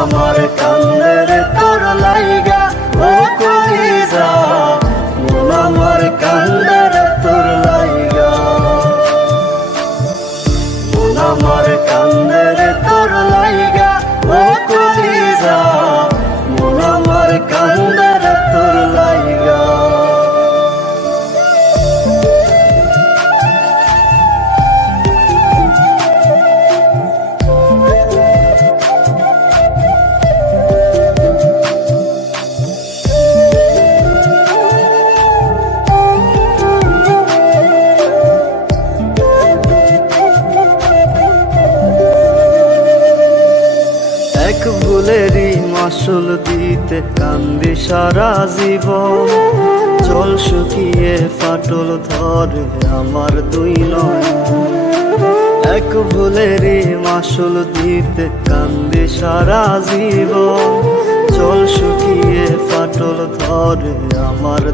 আমার কান্দে রে তোর লাইগা ও কলিজা, মন আমার কান্দে রে তোর লাইগা, মন আমার কান্দে রে তোর লাইগা ও কলিজা, মন আমার কান্দে রে তোর লাইগা। এক ভুলেরই মাসুল দিতে কান্দি সারা জীবন, জল শুকিয়ে ফাটল ধরে আমার দুই নয়ন। এক ভুলেরই মাসুল দিতে কান্দি সারা জীবন, জল শুকিয়ে ফাটল ধরে আমার